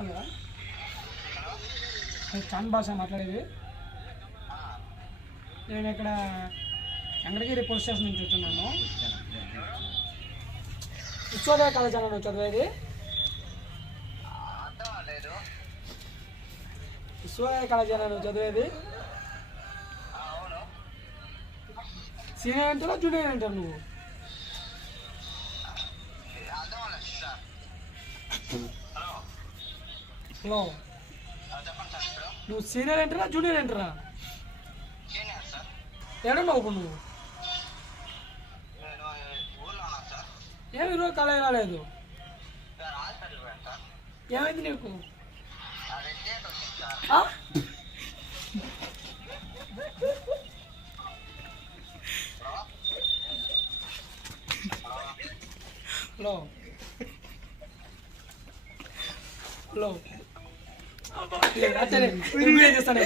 Hello, నేను చాంద్ భాష మాట్లాడేది. నేను ఇక్కడ వెంకటగిరి పోలీస్ స్టేషన్ నుంచి వచ్చున్నాను. విశ్వోదయ కాలేజ్ అన్న నువ్వు చదివేది? విశ్వోదయ కాలేజ్ అన్న నువ్వు చదివేది? సీనియర్ అంటారా జూనియర్ అంటారు నువ్వు? హలో, నువ్వు సీనియర్ అంటారా జూనియర్ అంటారా? ఎక్కడున్నావు ఇప్పుడు నువ్వు? ఏమి ఈరోజు కాలేజ్ రాలేదు? ఏమైంది నీకు? హలో హలో, వీడియో చేస్తాను.